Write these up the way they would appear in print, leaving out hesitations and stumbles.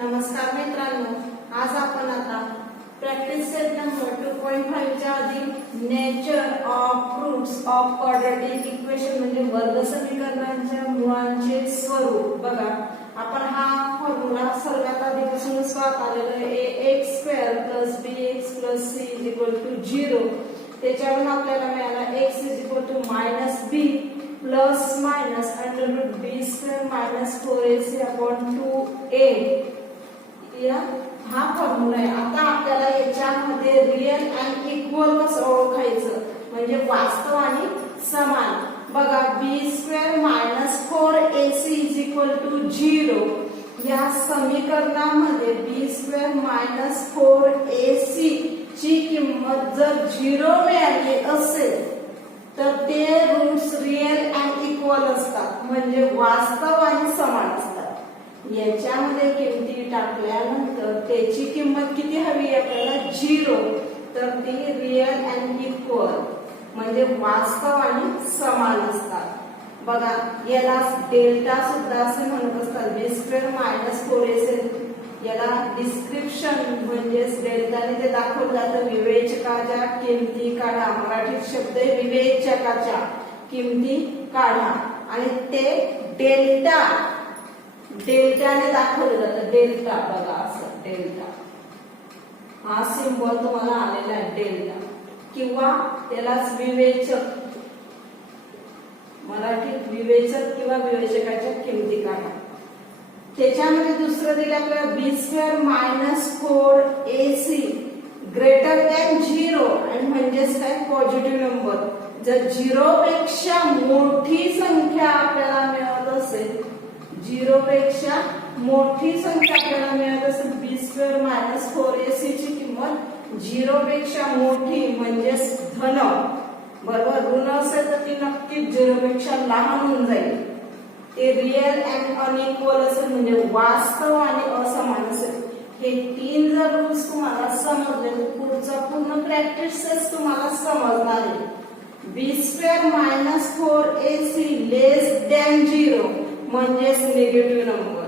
नमस्कार मित्रांनो, आज आपण आता प्रॅक्टिस सेट नंबर 2.5 च्या आधी nature of roots of quadratic equation म्हणजे वर्ग समीकरणांच्या मुळांचे स्वरूप बघा. आपण हा फॉर्म्युला सर्वात आधीपासूनच पाहत आलेलो आहे. ax² + bx + c 0. त्याच्यावरून आपल्याला मिळाला x - b plus minus √b² - 4ac/2a. हा फॉर्म्युला आहे. आता आपल्याला याच्यामध्ये रियल आणि इक्वल कसं ओळखायचं म्हणजे वास्तव आणि समान. बघा b² - 4ac 0. या समीकरणामध्ये b² - 4ac ची किंमत जर 0 मिळाली असेल तर ते रूट्स रियल आणि इक्वल असतात म्हणजे वास्तव आणि समान असतात. याच्यामध्ये किमती टाकल्यानंतर त्याची किंमत किती हवी आपल्याला 0. तर ती रियल आणि इक्वल म्हणजे वास्तव आणि समान असतात. बघा याला डेल्टा सुद्धा असे म्हणत असतात. b² - 4ac याला डिस्क्रिप्शन म्हणजे डेल्टाने ते दाखवलं जातं. विवेचकाच्या किमती काढा. मराठीत शब्द आहे विवेचकाच्या किमती काढा आणि ते डेल्टाने दाखवलं जातं. डेल्टा बघा असं डेल्टा हा सिंबल तुम्हाला आलेला आहे डेल्टा किंवा त्यालाच विवेचक मराठीत विवेचक किंवा विवेचकाच्या किमती काढा. त्याच्यामध्ये दुसरं दिलं आपल्याला b² - 4ac ग्रेटर दॅन 0 आणि म्हणजेच काय पॉझिटिव्ह नंबर. जर 0 पेक्षा मोठी संख्या आपल्याला मिळत असेल 0 पेक्षा मोठी संख्या आपल्याला मिळत असेल b² - 4ac ची किंमत 0 पेक्षा मोठी म्हणजेच धन बरोबर. ऋण असेल तर ती नक्कीच 0 पेक्षा लहान होऊन जाईल. ते रियल आणि अनइक्वल असेल म्हणजे वास्तव आणि असमान असेल. हे तीन जर रूल्स तुम्हाला समजले तर पुढचा पूर्ण प्रॅक्टिस तुम्हाला समजणार आहे. b² - 4ac लेस दॅन 0 म्हणजेच निगेटिव्ह नंबर.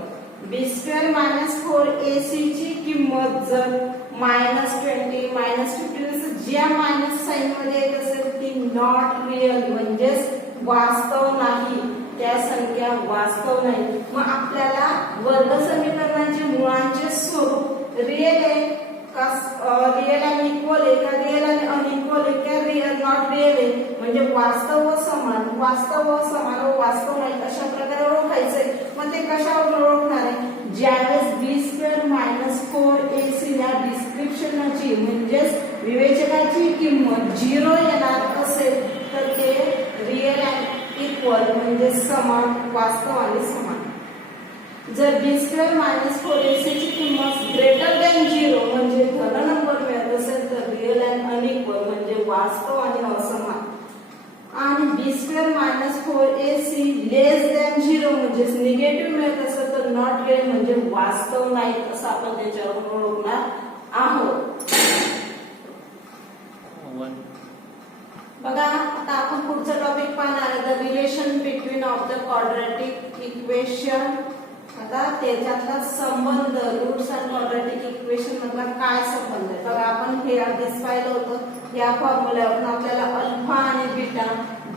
b² - 4ac ची किंमत जर -20 -15 ज्या मायनस साइन मध्ये येत असेल ती नॉट रियल म्हणजेच वास्तव नाही. त्या संख्या वास्तव नाही. मग आपल्याला वर्ग समीकरणाचे मुळांचे स्वरूप रियल आहे का रियल आणि इक्वल आहे का रियल आणि अनइक्वल आहे का रियल नॉट रियल आहे म्हणजे वास्तव व समान वास्तव व समान व वास्तव नाही अशा प्रकारे ओळखायचंय. मग ते कशावर ओळखणार आहे ज्यावेळेस b² - 4ac या डिस्क्रिप्शनची म्हणजेच विवेचकाची किंमत 0 येणार असेल तर ते रियल आणि इक्वल म्हणजे समान वास्तव आणि समान. जर b² - 4ac ची किंमत ग्रेटर दॅन 0 म्हणजे धन नंबर मिळत असेल तर रियल आणि अनइक्वल म्हणजे वास्तव आणि असमान. आणि b² - 4ac लेस दॅन 0 म्हणजे निगेटिव्ह मिळत असेल तर नॉट रियल म्हणजे वास्तव नाही असं आपण त्याच्यावरून ओळखणार आहोत. बघा आता आपण पुढचा टॉपिक पाहणार आहे the relation between of the quadratic equation. आता त्याच्यातला संबंध रूट्स आणि क्वाड्रॅटिक इक्वेशन मधला काय संबंध आहे बघा. आपण हे आधीच पाहिलं होतं. या फॉर्म्युल्यावरून आपल्याला अल्फा आणि बीटा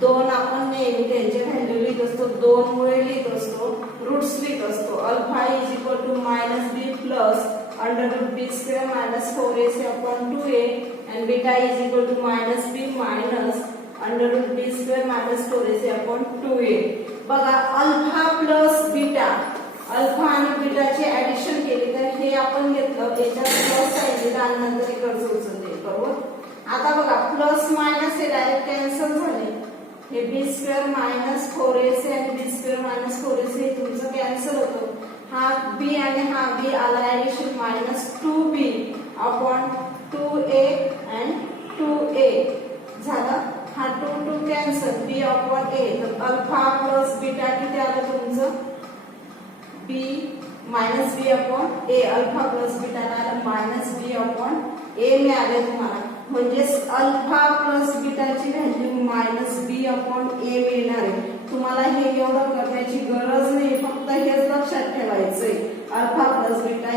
दोन आपण नेहमी त्यांचे व्हॅल्यू लिहित असतो. 2 मुळे लिहित असतो रूट्स लिहित असतो. Alpha -b plus √b² - 4ac/2a and beta -b minus √b² - 4ac/2a. बघा अल्फा प्लस बीटा अल्फा आणि बीटाचे ऍडिशन केले तर हे आपण घेतलं याच्यात प्लस साइन आणि नंतर इकडचं उचलले बरोबर. आता बघा प्लस मायनस हे डायरेक्ट कॅन्सल झाले. हे b² - 4ac आणि b² - 4ac तुमचं कॅन्सल होतं. हा b आणि हा b आला addition -2b upon 2a and 2a झालं. हा 2 कॅन्सल b अपॉन a तर अल्फा प्लस बीटा किती आलं तुमचं b -b upon a. Alpha plus beta आलं -b अपॉन a मिळाले तुम्हाला म्हणजे अल्फा प्लस बीटाची व्हॅल्यू -b अपॉन a मिळणार आहे. तुम्हाला हे एवढं करण्याची गरज नाही फक्त हेच लक्षात ठेवायचंय. अल्फा प्लस बीटा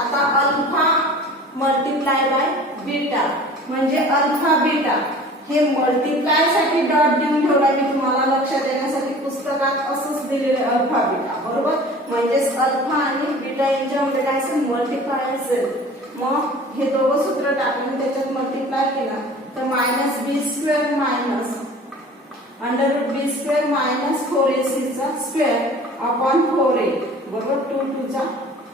आता अल्फा मल्टिप्लाय बाय बीटा म्हणजे अल्फा बीटा हे मल्टिप्लाय साठी डॉट देऊन ठेवला मी तुम्हाला लक्षात येण्यासाठी पुस्तकात असंच दिलेलं अल्फा बीटा बरोबर म्हणजेच अल्फा आणि बीटा यांच्यामध्ये काय असेल मल्टिप्लाय असेल मग हे दोघं सूत्र टाकून त्याच्यात मल्टिप्लाय केला तर मायनस बी स्क्वेअर मायनस अंडर रूट बी स्क्वेअर मायनस 4ac चा स्क्वेअर अपॉन 4a बरोबर 2 2 चा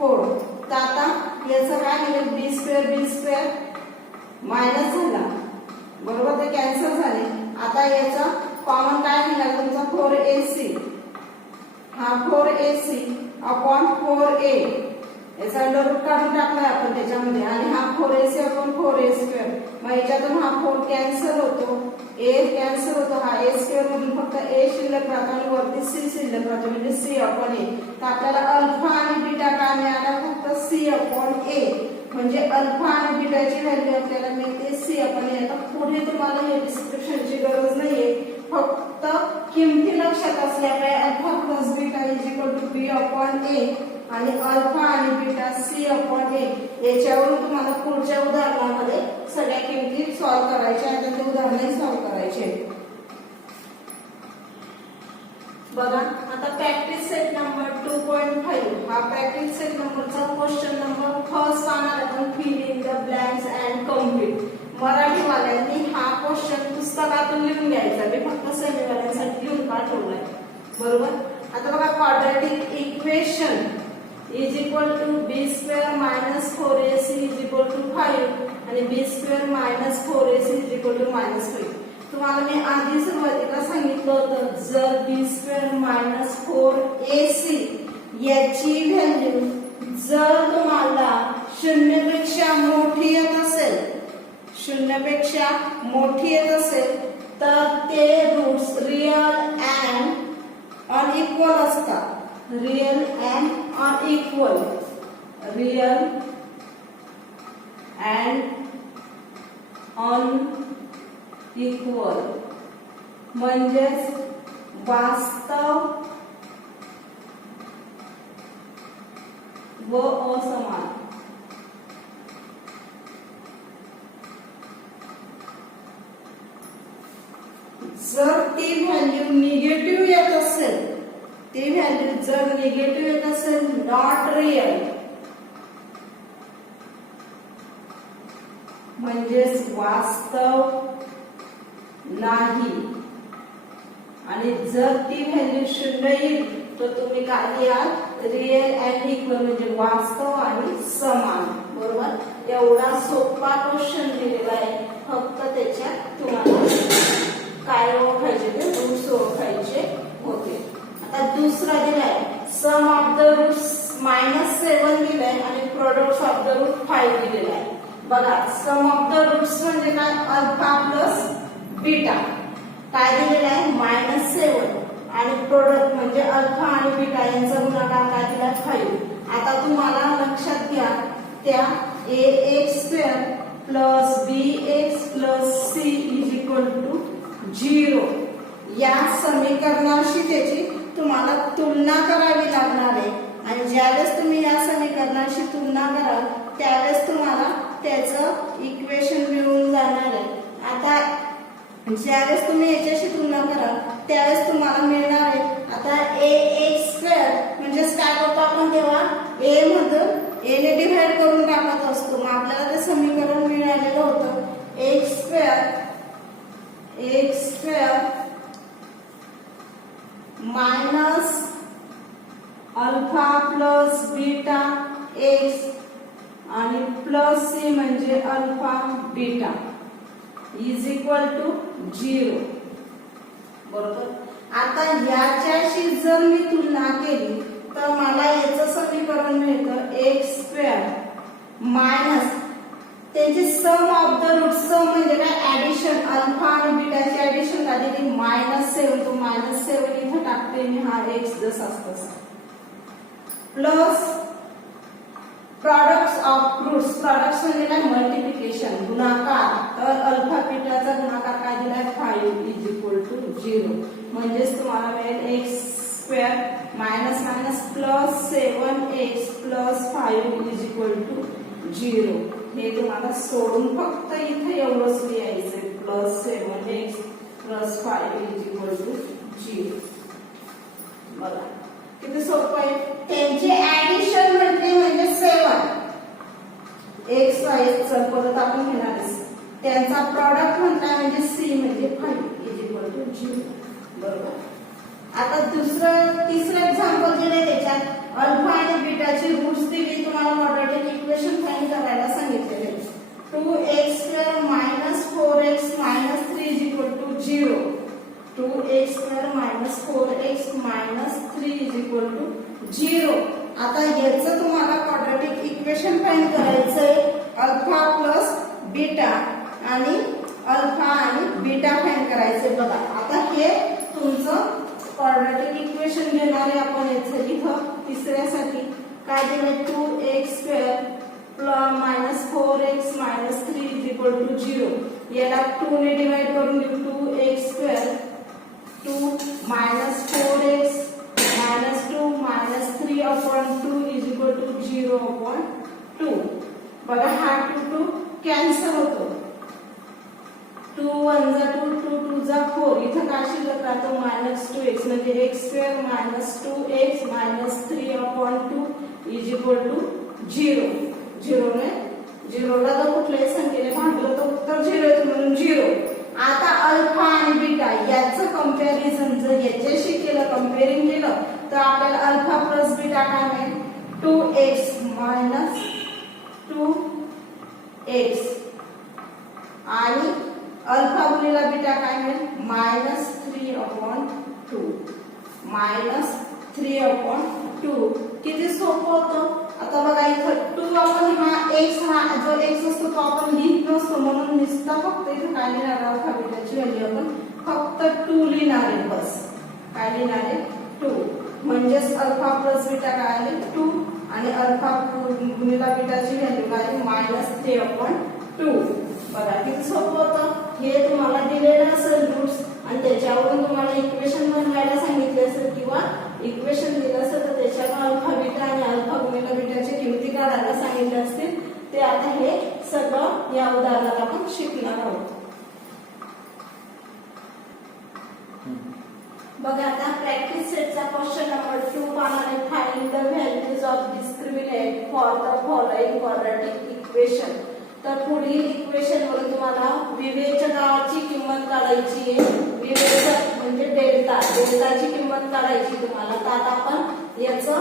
4 तर आता याचं काय होईल बी स्क्वेअर मायनस झाला बरोबर ते कॅन्सल झाले आता याचा कॉमन काय निघाला तुमचा 4ac हा 4ac अपॉन 4a याचा अंडर रूट काढून टाकला आपण त्याच्यामध्ये आणि हा 4ac अपॉन 4a स्क्वेअर मग याच्यातून हा 4 कॅन्सल होतो a कॅन्सल होतो हा a स्क्वेअर मधून फक्त a शिल्लक राहतो आणि वरती c शिल्लक राहतो म्हणजे c अपॉन a तर आपल्याला अल्फा आणि बीटा काय मिळाला फक्त c अपॉन a म्हणजे अल्फा आणि बीटाची व्हॅल्यू आपल्याला मिळते c अपॉन a आता पुढे तुम्हाला हे डिस्क्रिप्शनची गरज नाहीये फक्त किमती लक्षात असल्या पाहिजे alpha plus beta is equal to b upon a आणि अल्फा आणि बीटा c अपॉन a याच्यावरून तुम्हाला पुढच्या उदाहरणामध्ये सगळ्या किमती सॉल्व्ह करायच्या आणि ते उदाहरणे सॉल्व्ह करायचे बघा आता प्रॅक्टिस सेट नंबर 2.5 हा प्रॅक्टिस सेट नंबरचा क्वेश्चन नंबर फर्स्ट पाहणार आपण fill in the blanks and complete मराठीवाल्यांनी हा क्वेश्चन पुस्तकातून लिहून घ्यायचा मी फक्त सेमीवाल्यांसाठी लिहून पाठवलाय बरोबर आता बघा quadratic equation is equal to B square minus 4ac is equal to 5 आणि B square minus 4ac is equal to minus 5 तुम्हाला मी आधी सुरुवातीला सांगितलं होतं जर बी स्क्वेअर मायनस 4ac याची व्हॅल्यू जर तुम्हाला शून्यपेक्षा मोठी येत असेल तर ते रूट्स रिअल अँड अनइक्वल असतात रिअल अँड अनइक्वल म्हणजेच वास्तव व असमान जर ती व्हॅल्यू निगेटिव्ह येत असेल नॉट रिअल म्हणजेच वास्तव नाही आणि जर ती व्हॅल्यू 0 येईल तर तुम्ही काय लिहाल रिअल अँड इक्वल म्हणजे वास्तव आणि समान बरोबर एवढा सोपा क्वेश्चन दिलेला आहे फक्त त्याच्यात तुम्हाला काय ओळखायचे ते रूट्स ओळखायचे होते आता दुसरा दिलाय सम ऑफ द रूट्स -7 दिलाय आणि प्रोडक्ट्स ऑफ द रूट 5 दिलेला आहे बघा सम ऑफ द रूट्स म्हणजे काय अल्फा प्लस बीटा काय दिलेला आहे -7 आणि प्रोडक्ट म्हणजे अल्फा आणि बीटा यांचा गुणाकार काय दिला 5 आता तुम्हाला लक्षात घ्या त्या ax² plus bx plus c is equal to 0 या समीकरणाशी त्याची तुम्हाला तुलना करावी लागणार आहे आणि ज्यावेळेस तुम्ही या समीकरणाशी तुलना कराल त्यावेळेस तुम्हाला त्याचं इक्वेशन मिळून जाणार आहे आता ज्यावेळेस तुम्ही याच्याशी तुलना कराल त्यावेळेस तुम्हाला मिळणार आहे आता ax² म्हणजेच काय करतो आपण तेव्हा a मधून a ने डिव्हाइड करून टाकत असतो मग आपल्याला ते समीकरण मिळालेलं होतं x² minus alpha plus beta x आणि प्लस c म्हणजे alpha beta is equal to 0 बरोबर आता याच्याशी जर मी तुलना केली तर मला याचं समीकरण मिळतं x² मायनस त्याची सम ऑफ द रूट सम म्हणजे काय ऍडिशन अल्फा आणि बीटाची ऍडिशन झालेली -7 तो -7 इथे टाकते मी हा x जसा तसा plus products of roots products म्हणजे काय मल्टिप्लिकेशन गुणाकार तर अल्फा बीटाचा गुणाकार काय दिलाय 5 इज इक्वल टू 0 म्हणजेच तुम्हाला मिळेल x square minus minus plus 7x plus 5 is equal to 0. हे तुम्हाला सोडून फक्त इथे एवढंच लिहायचंय, plus 7x plus 5 is equal to 0. बघा किती सोपं आहे. त्यांचे ऍडिशन म्हटले म्हणजे 7 x y चल परत आपण घेणार आहे. त्यांचा प्रॉडक्ट म्हटला म्हणजे c म्हणजे 5 इज इक्वल टू 0. बरोबर. आता तिसरं एक्झाम्पल दिले, त्याच्यात अल्फा आणि बीटाची रूट्स दिली, तुम्हाला क्वाड्रॅटिक इक्वेशन फाइंड करायला सांगितलेले. 2x² - 4x - 3 is equal to 0. 2x² - 4x - 3 is equal to 0. आता याचं तुम्हाला क्वाड्रॅटिक इक्वेशन फाइंड करायचंय. अल्फा प्लस बीटा आणि अल्फा आणि बीटा फाइंड करायचे. बघा आता हे तुमचं क्वाड्रॅटिक इक्वेशन घेणार आहे आपण. याचं इथं तिसऱ्यासाठी काय दिलंय, 2x² - 4x - 3 is equal to 0. याला 2 ने डिवाइड करून घेऊ. 2x² 2 - 4x - 2 - 3 upon 2 is equal to 0 upon 2. बघा हा 2 कॅन्सल होतो. 2 1 जा 2 2 2 जा 4. इथं काय शिल्लक राहतो, -2x म्हणजे x² - 2x - 3 upon 2 is equal to 0. 0 ने 0 ला जर कुठल्याही संख्येने भागलं तर उत्तर 0 येतं म्हणून 0. आता अल्फा आणि बीटा याचं कंपॅरिझन जर याच्याशी केलं, कंपेअरिंग केलं तर आपल्याला अल्फा प्लस बीटा काय मिळेल, 2x - 2x आणि अल्फा गुणिला बीटा काय मिळेल, -3 अपॉन 2 -3 अपॉन 2. किती सोपं होतं. आता बघा इथं 2 आपण हा x जो x असतो तो आपण लिहित नसतो, म्हणून नुसता फक्त इथं काय लिहिणार, अल्फा बीटाची व्हॅल्यू आपण फक्त 2 लिहिणार आहे. बस काय लिहिणार आहे, 2. म्हणजेच अल्फा प्लस बीटा काय आले 2 आणि अल्फा गुणिला बीटाची व्हॅल्यू काय आली -3 अपॉन 2. बघा किती सोपं होतं. हे तुम्हाला दिलेलं असेल रूट्स आणि त्याच्यावरून तुम्हाला इक्वेशन बनवायला सांगितले असेल किंवा इक्वेशन दिलं असेल तर त्याच्यावर अल्फा बीटा आणि अल्फा गुणिला बीटाची किमती काढायला सांगितले असतील. ते आता हे सगळं या उदाहरणात आपण शिकणार आहोत. बघा आता प्रॅक्टिस सेटचा क्वेश्चन नंबर 2 पाहणार आहे. Find the values of discriminant for the following quadratic equation. तर पुढील इक्वेशन वरून तुम्हाला विवेचकाची किंमत काढायची आहे. विवेचक म्हणजे डेल्टाची किंमत काढायची तुम्हाला. तर आता आपण याचं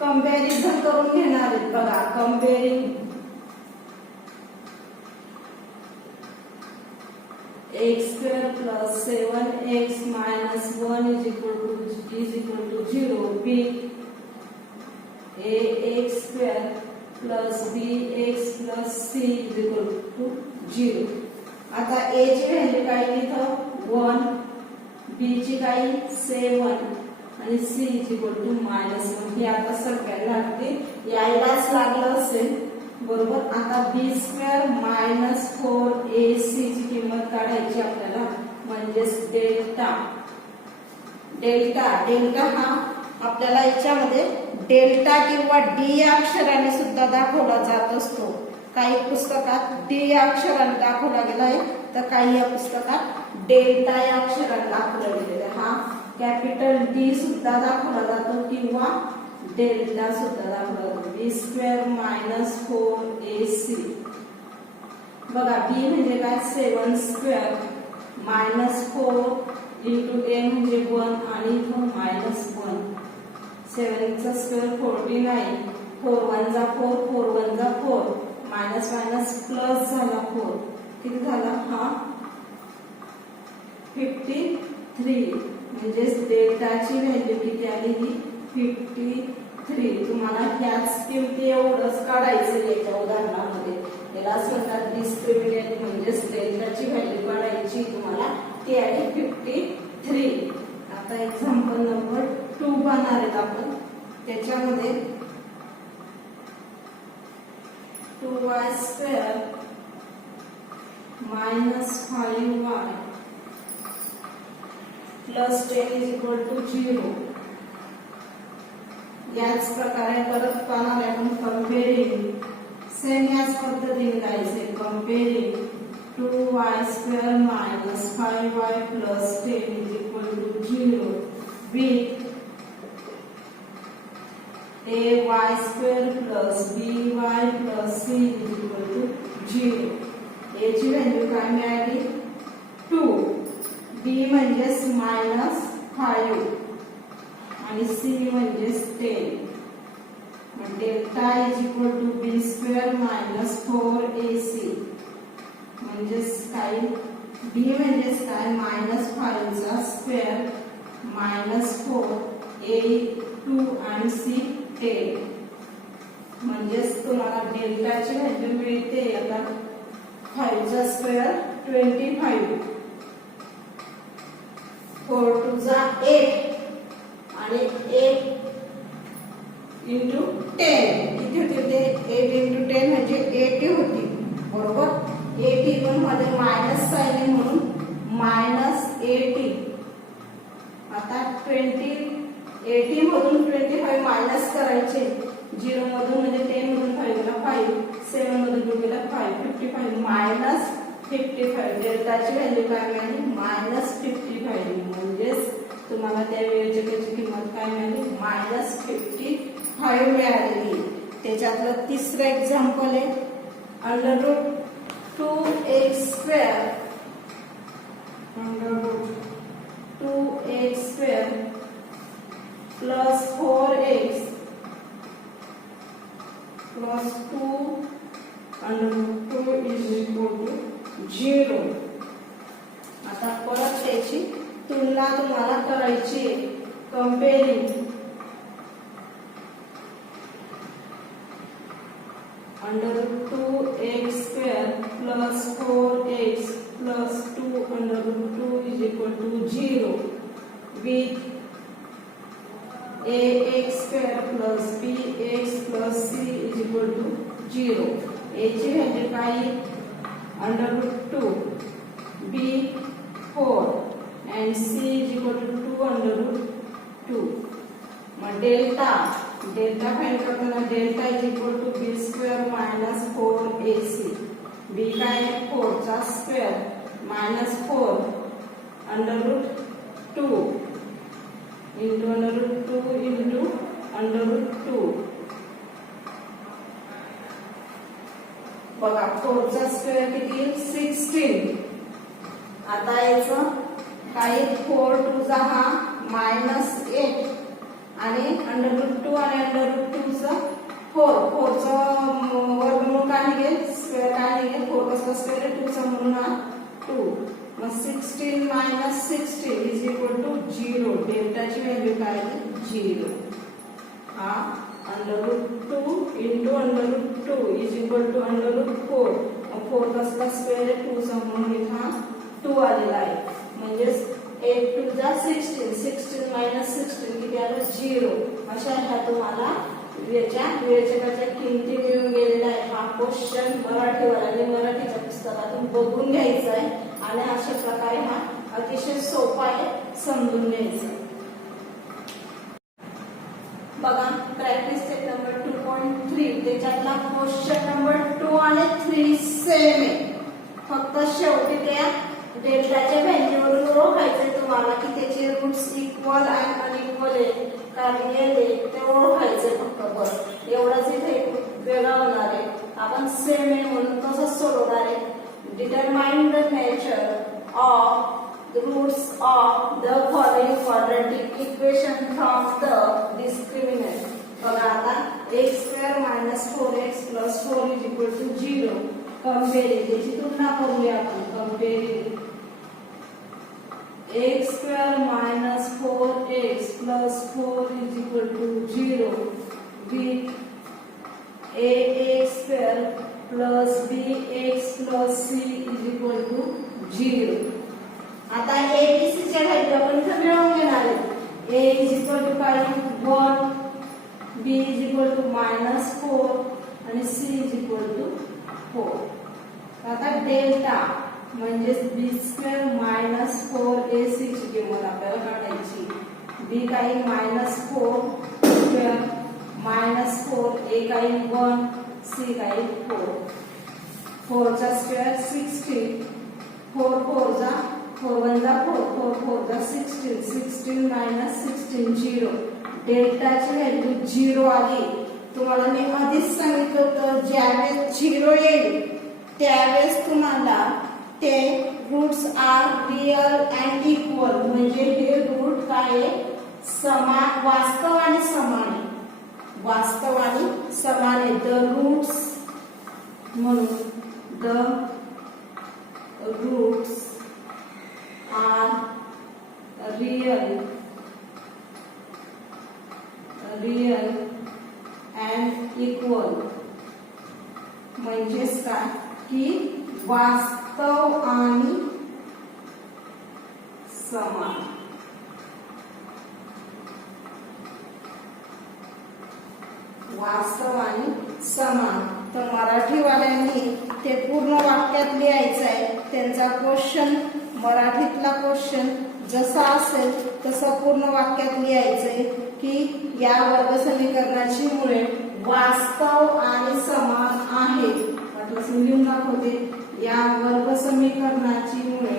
कंपॅरिझन करून घेणार आहेत. बघा comparing x² + 7x - 1 is equal to 0. b ax² + bx + c is equal to 0. आता a ची व्हॅल्यू काय इथं 1, b ची काय 7 आणि c इज इक्वल टू -1. हे आता सगळ्यांना लागते यायलाच लागलं असेल. बरोबर. आता b² - 4ac ची किंमत काढायची आपल्याला, म्हणजेच डेल्टा हा आपल्याला याच्यामध्ये डेल्टा किंवा डी या अक्षराने सुद्धा दाखवला जात असतो. काही पुस्तकात डी या अक्षराने दाखवला गेला आहे तर काही या पुस्तकात डेल्टा या अक्षराने दाखवला गेलेला आहे. हा कॅपिटल डी सुद्धा दाखवला जातो किंवा डेल्टा सुद्धा दाखवला जातो. b² - 4ac. बघा b म्हणजे काय 7² - 4 * a म्हणजे 1 आणि इथं -1. 7 चा स्क्वेअर 49. 4 1 जा 4 4 1 जा 4 मायनस प्लस झाला 4. किती झाला हा 53. म्हणजेच डेल्टाची व्हॅल्यू किती आली ही 53. तुम्हाला ह्याच किमती एवढंच काढायचं याच्या उदाहरणामध्ये. याला म्हणतात डिस्क्रिमिनंट म्हणजेच डेल्टाची व्हॅल्यू काढायची तुम्हाला, ती आहे 53. आता एक्झाम्पल नंबर 2 पाहणार आहेत आपण. त्याच्यामध्ये 2y² - 5y + 10 is equal to 0. याच प्रकारे परत पाहणार आहे आपण कम्पेरिंग. सेम याच पद्धतीने लिहायचे comparing 2y² minus 5y plus 10 is equal to 0 with ay² plus by plus c is equal to 0. a ची व्हॅल्यू काय मिळाली 2, b म्हणजेच -5 आणि c म्हणजेच 10. मग delta is equal to b² minus 4ac म्हणजेच काय b म्हणजेच काय -5 चा स्क्वेअर -4 a 2 आणि c 10. म्हणजेच तुम्हाला डेल्टाची व्हॅल्यू मिळते आता 5 चा स्क्वेअर 25, 4 2 जा 8 आणि 8 into 10 किती होते ते 8 into 10 म्हणजे 80 होती बरोबर. 80 पण मध्ये मायनस साइन आहे म्हणून -80. आता 80 मधून 25 मायनस करायचे 0 मधून म्हणजे 10 मधून 5 गेला 5, 7 मधून 2 गेला 5, 55 -55. डेल्टाची व्हॅल्यू काय मिळाली -55. म्हणजेच तुम्हाला त्या विवेचकाची किंमत काय मिळाली -55 मिळालेली. त्याच्यातलं तिसरं एक्झाम्पल आहे √2x² plus 4x plus 2 √2 is equal to 0. आता परत त्याची तुलना तुम्हाला करायची आहे comparing √2x² plus 4x plus 2 √2 is equal to 0 with ax² plus bx plus c is equal to 0. a ची व्हॅल्यू काय √2, b 4 and c is equal to 2 √2. मग डेल्टा फाइंड करताना delta is equal to b² minus 4ac. b काय आहे 4 चा square -4 √2 into √2 into √2. बघा 4 चा square किती येईल 16. आता याचं काय 4 2 जा हा -8 आणि √2 आणि √2 चा 4 चा वर्गमूळ काय निघेल स्क्वेअर काय निघेल 4 कसं स्क्वेअर आहे 2 चा म्हणून हा 2. मग 16 - 16 इज इक्वल टू 0. डेल्टाची व्हॅल्यू काय आहे 0. हा √2 into √2 इज इक्वल टू √4. 4 कसला स्क्वेअर आहे 2 चा म्हणून हा 2 आलेला आहे. म्हणजेच 8 2 जा 16, 16 - 16 किती आलं 0. अशा ह्या तुम्हाला याच्या विवेचकाच्या किमती मिळून गेलेल्या आहे. हा क्वेश्चन मराठीवर आणि मराठीच्या पुस्तकातून बघून घ्यायचा आहे आणि अशा प्रकारे हा अतिशय सोपा आहे समजून घ्यायचा. बघा प्रॅक्टिस सेट नंबर 2.3 त्याच्यातला क्वेश्चन नंबर 2 आणि 3 सेम आहे. फक्त शेवटी त्या डेल्टाच्या व्हॅल्यूवरून ओळखायचंय तुम्हाला की त्याचे रूट्स इक्वल आणि अनइक्वल आहे का रियल आहे ते ओळखायचंय फक्त. बस एवढाच इथे वेगळा होणार आहे. आपण सेम आहे म्हणून तसंच सोडवणार आहे. Determine the nature of the roots of the following quadratic equation from the discriminant. बघा आता x² minus 4x plus 4 is equal to 0. Comparing त्याची तुलना करूया आपण. Comparing x² minus 4x plus 4 is equal to 0 with ax² plus bx plus c is equal to 0. आता a b c च्या value आपण इथे मिळवून घेणार आहे. a इज इक्वल टू काय 1, b इज इक्वल टू -4 आणि c इज इक्वल टू 4. आता डेल्टा म्हणजे b² minus 4ac ची किंमत आपल्याला काढायची. b काय -4² -4, a का येईल 1, c का येईल 4. 4 चा स्क्वेअर 16, 4 4 जा 4 1 जा 4, 4 4 जा 16, 16 - 16 0. डेल्टाची व्हॅल्यू 0 आली. तुम्हाला मी आधीच सांगितलं होतं ज्यावेळेस 0 येईल त्यावेळेस तुम्हाला ते roots are real and equal, म्हणजे हे रूट काय आहे, समान, वास्तव आणि समान आहे. वास्तव आणि समान आहे. द रूट्स, म्हणून the roots are real and equal. म्हणजेच काय की वास्तव आणि समान. वास्तव आणि समान. तर मराठीवाल्यांनी ते पूर्ण वाक्यात लिहायचं आहे. त्यांचा क्वेश्चन, मराठीतला क्वेश्चन जसा असेल तसं पूर्ण वाक्यात लिहायचंय की या वर्ग समीकरणाची मुळे वास्तव आणि समान आहे. वाटलंच मी लिहून दाखवते. या वर्ग समीकरणाची मुळे,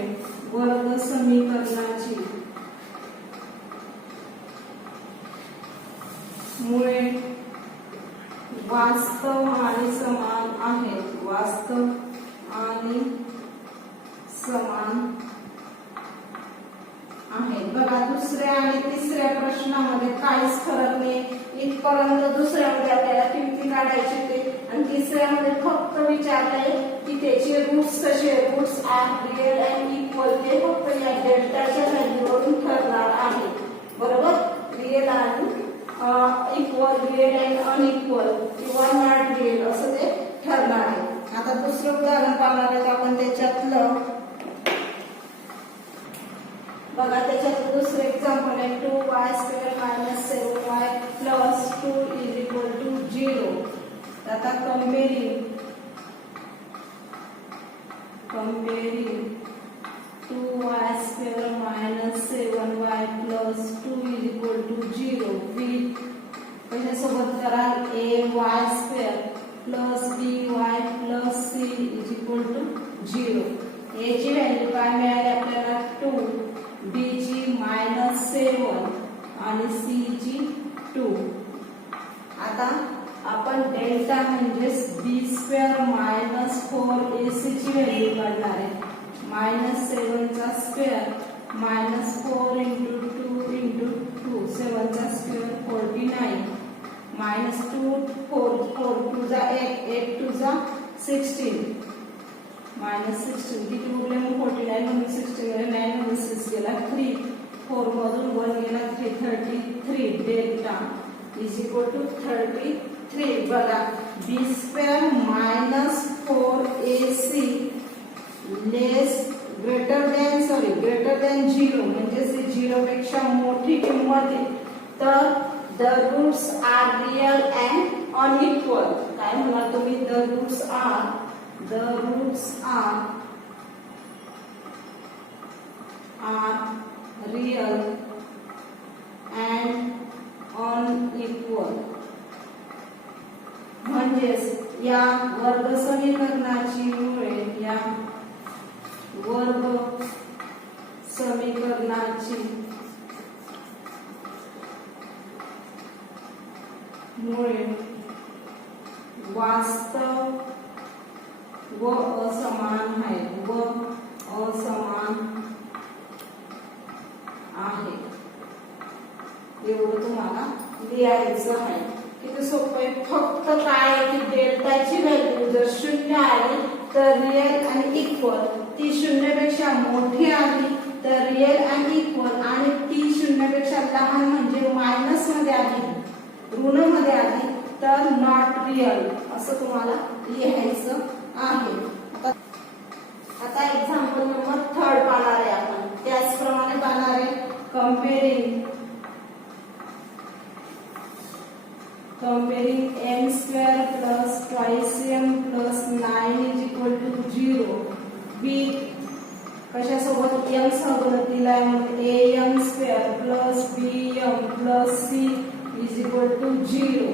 वर्ग समीकरणाची मुळे वास्तव आणि समान आहेत. वास्तव आणि समान आहे. बघा दुसऱ्या आणि तिसऱ्या प्रश्नामध्ये काहीच फरक नाही. इथपर्यंत दुसऱ्यामध्ये आपल्याला किमती काढायची होते आणि तिसऱ्यामध्ये फक्त विचारलंय की त्याचे रूट्स कसे, roots are real and equal. ते फक्त या डेल्टाच्या व्हॅल्यूवरून ठरणार आहे. बरोबर, रियल आणि इक्वल, रियल अँड अनइक्वल किंवा नॉट रियल असं ते ठरणार आहे. आता दुसरं उदाहरण पाहणार आहे आपण. त्याच्यातलं बघा, त्याच्यात दुसरं एक्झाम्पल आहे 2y² - 7y + 2 = 0. आता कंपेरिंग 2y² - 7y + 2 = 0 विथ कशासोबत करा, ay² + by + c = 0. a ची व्हॅल्यू काय मिळाली आपल्याला 2, b ची -7 आणि c ची 2. आता आपण डेल्टा म्हणजेच b² - 4ac ची व्हॅल्यू काढणार आहे. -7 चा स्क्वेअर -4 × 2 × 2, 7 चा स्क्वेअर 49, -2 4 4 2 जा 8, 8 2 जा 16, -16 किती उरले मग 49 मधून 16 गेला, 9 मधून 6 गेला 3, 4 मधून 1 गेला 3, 33. डेल्टा = 33. बघा b² - 4ac ग्रेटर दॅन 0, म्हणजे 0 पेक्षा मोठी किंमत आहे. तर the roots are real and unequal. काय म्हणाल तुम्ही, the roots are real and unequal. म्हणजेच या वर्ग समीकरणाची मुळे, या वर्ग समीकरणाची मुळे वास्तव व असमान आहे. एवढं तुम्हाला लिहायचं आहे. किती सोपं आहे. फक्त काय आहे की डेल्टाची व्हॅल्यू जर 0 आली तर रियल आणि इक्वल, ती 0 पेक्षा मोठी आली तर रियल आणि इक्वल, आणि ती 0 पेक्षा लहान म्हणजे मायनस मध्ये आली, ऋण मध्ये आली तर नॉट रियल असं तुम्हाला लिहायचं आहे. आता एक्झाम्पल नंबर 3 पाहणार आहे आपण. त्याचप्रमाणे पाहणार आहे कंपेरिंग m² + 2m + 9 = 0 विथ कशासोबत, m सह गुणित दिलाय am² + bm + c = 0.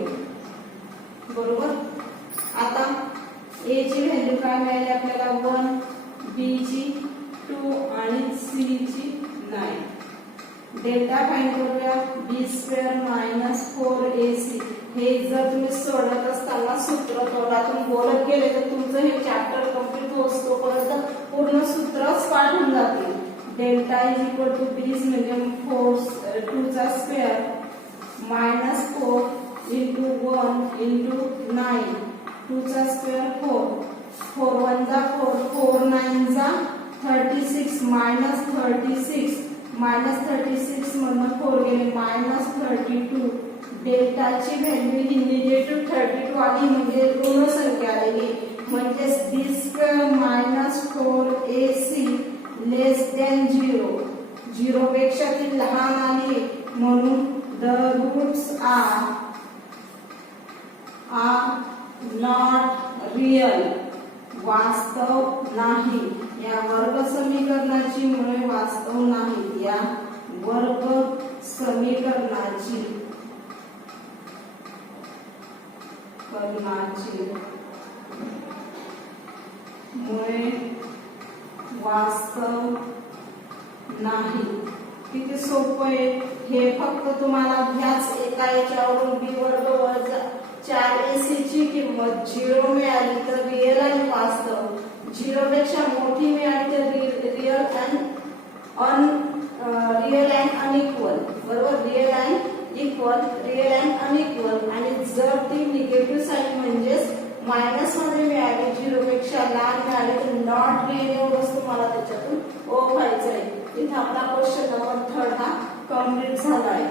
Delta find करूया बी स्क्वेअर मायनस 4ac. हे जर तुम्ही सोडत असताना सूत्र तोंडातून बोलत गेले तर तुमचं हे चॅप्टर कंप्लीट होतोपर्यंत पूर्ण सूत्रच पाठ होऊन जातील. डेल्टा इज इक्वल टू बी म्हणजे 2 चा स्क्वेअर मायनस 4 इंटू 1 इंटू 9 2 चा स्क्वेअर 4 1 जा 4 9 जा 36 मायनस 36 मधून 4 गेले मायनस 32. डेल्टाची व्हॅल्यू ही निगेटिव्ह 32 आली म्हणजे ऋण संख्या आलेली म्हणजे B square minus 4ac less than 0 पेक्षा ती लहान आली म्हणून the roots are not real. वास्तव नाही. या वर्ग समीकरणाची मुळे वास्तव नाही. या वर्ग समीकरणाची मुळे वास्तव नाही. किती सोपं आहे हे. फक्त तुम्हाला ह्याच एका याच्यावरून बी वर्ग वजा 4ac ची किंमत 0 मिळाली तर रिअल आणि वास्तव, 0 पेक्षा मोठी मिळाली तर रिअल अँड अनइक्वल. बरोबर. Real and equal, real and unequal. आणि जर ती निगेटिव्ह साईन म्हणजेच मायनस मध्ये मिळाली 0 पेक्षा लहान मिळाली तर नॉट रिअल एवढंच तुम्हाला त्याच्यातून ओळखायचं आहे. इथे आपला क्वेश्चन नंबर 3 हा कम्प्लीट झाला आहे.